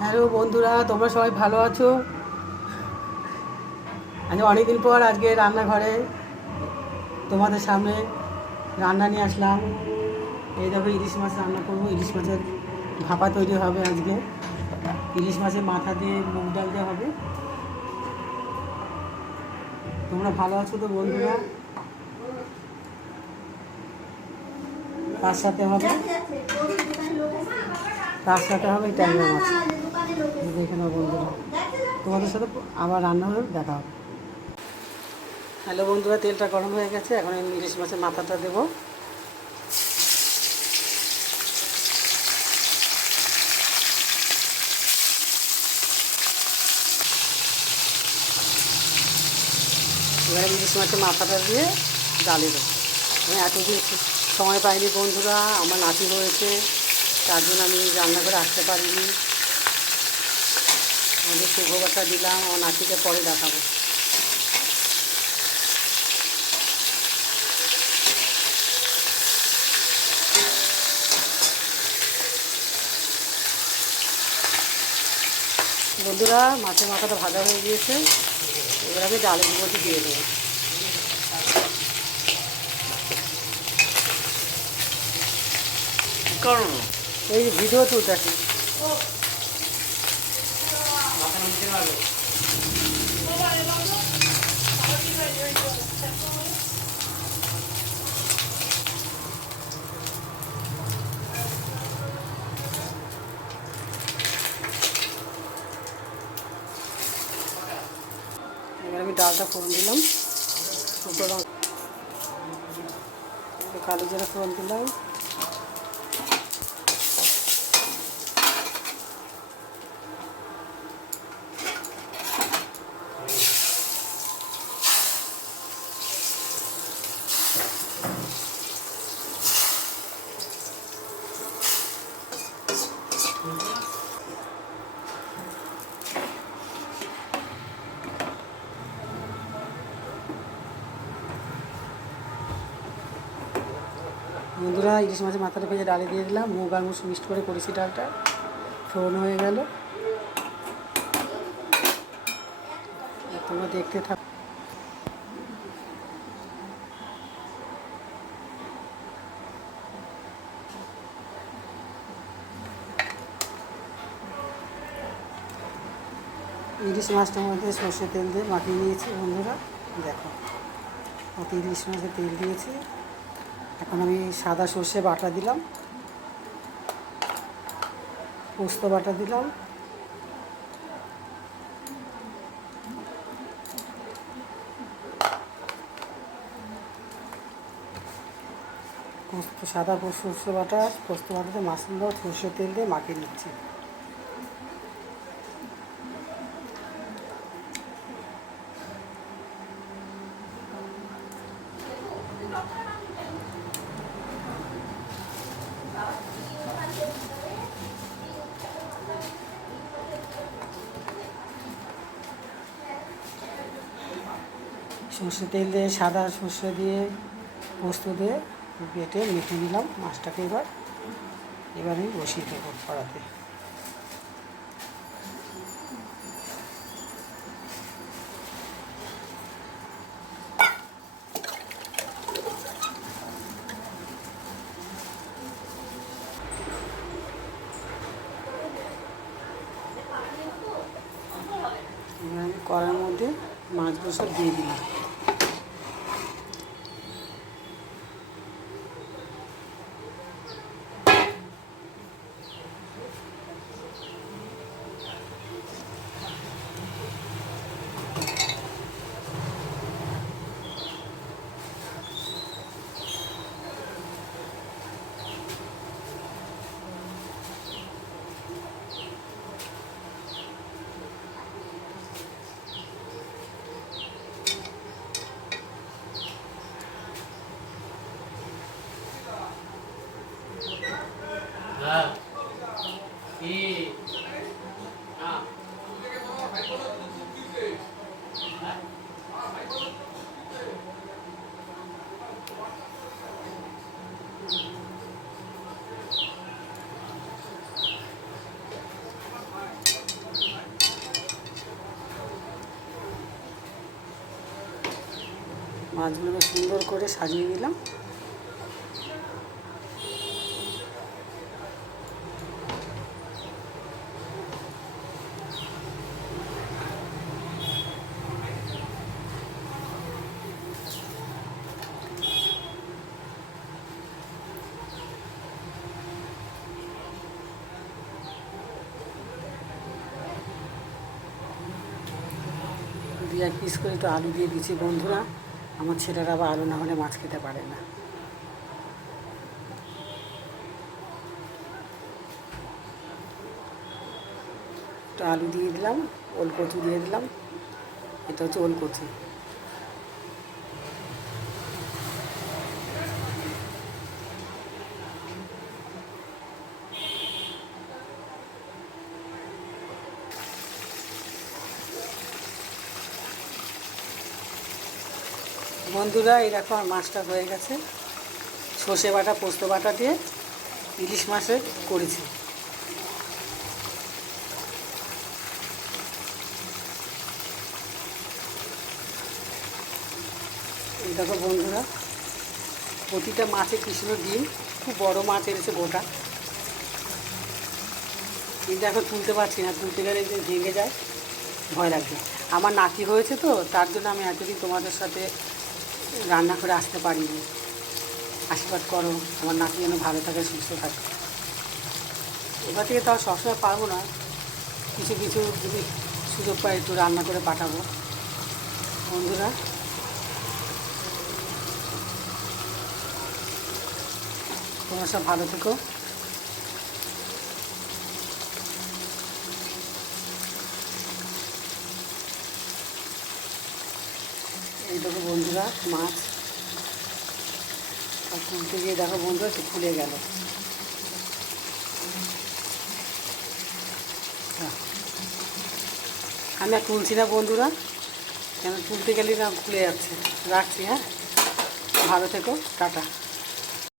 Hello বন্ধুরা, তোমরা সবাই ভালো আছো? আজ অনেকদিন পর আজকে রান্নাঘরে তোমাদের সামনে রান্না নিয়ে আসলাম। এই দেখো, ইলিশ মাছ রান্না করবো। ইলিশ মাছের ভাপা তৈরি হবে আজকে। ইলিশ মাছের মাথা দিয়ে মুগ ডাল দেওয়া হবে। তোমরা ভালো আছো তো বন্ধুরা? তার সাথে হবে ট্যাংরা মাছ। দেখে নাও বন্ধুরা, তোমাদের সাথে আবার রান্না হলে দেখা হবে। হ্যালো বন্ধুরা, তেলটা গরম হয়ে গেছে। এখন ইলিশ মাছের মাথাটা দেবো। এবারে ইলিশ মাছের মাথাটা দিয়ে ডালে দেবো। আমি এতদিন সময় পাইনি বন্ধুরা, আমার নাতি হয়েছে, তার জন্য আমি রান্না করে আসতে পারিনি। আমাদের সুখবরটা দিলাম, আমার নাতিকে পরে দেখাবো। বন্ধুরা, মাছের মাথাটা ভাজা হয়ে গিয়েছে। এবার আমি ডালের মধ্যে দিয়ে দেবো। এই ভিডিও তুলতেছি। এবার আমি ডালটা ফোড়ন দিলাম। শুকনো লঙ্কা, কালো জিরা ফোড়ন দিলাম। বন্ধুরা, ইলিশ মাছের মাথাটা ভেজে ডালে দিয়ে দিলাম। মুগ আর মুস মিক্সড করে করেছি। ডালটা ফোড়ন হয়ে গেল। তোমরা দেখতে থাকো। ইলিশ মাছটার মধ্যে সর্ষে তেল দিয়ে মাখিয়ে নিয়েছি বন্ধুরা। দেখো, অত ইলিশ মাছের তেল দিয়েছি। এখন আমি সাদা সর্ষে বাটা দিলাম, পোস্ত বাটা দিলাম, সাদা সর্ষে বাটা পোস্ত বাটাতে মাছগুলো সর্ষের তেল দিয়ে মাখিয়ে নিচ্ছি। সর্ষে তেল দিয়ে, সাদা সর্ষে দিয়ে, পোস্ত দিয়ে বেটে মেখে নিলাম মাছটাকে। এবার আমি বসিয়ে দেবো কড়াতে। এবার আমি কড়ার মধ্যে মাছগুলো সব দিয়ে দিলাম। মাছগুলোকে সুন্দর করে সাজিয়ে দিলাম। দিয়ে এক পিস করে একটু আলু দিয়ে দিচ্ছি বন্ধুরা। আমার ছেলেরা আবার আলু না হলে মাছ খেতে পারে না। একটু আলু দিয়ে দিলাম, ওল কচু দিয়ে দিলাম। এটা হচ্ছে ওল কচু। বন্ধুরা এই দেখো আমার মাছটা হয়ে গেছে। সর্ষে বাটা পোস্ত বাটা দিয়ে ইলিশ মাছের করেছি। এই দেখো বন্ধুরা, প্রতিটা মাছে কৃষ্ণ ডিম, খুব বড় মাছ এনেছে গোটা। কিন্তু এখন তুলতে পারছি না, তুলতে গেলে যে ভেঙে যায়, ভয় লাগবে। আমার নাতি হয়েছে তো, তার জন্য আমি এতদিন তোমাদের সাথে রান্না করে আসতে পারিনি। আশীর্বাদ করো আমার নাতি যেন ভালো থাকে, সুস্থ থাকে। এবার থেকে তাও সবসময় পারবো না, কিছু কিছু যদি সুযোগ পাই একটু রান্না করে পাঠাবো। বন্ধুরা তোমরা সব ভালো থেকো। এই দেখো বন্ধুরা মাছ, আর তুলতে গিয়ে দেখো বন্ধুরা তো খুলে গেল। আমি আর তুলছি না বন্ধুরা, কেন তুলতে গেলে না খুলে যাচ্ছে। রাখছি, হ্যাঁ, ভালো থেকো, টাটা।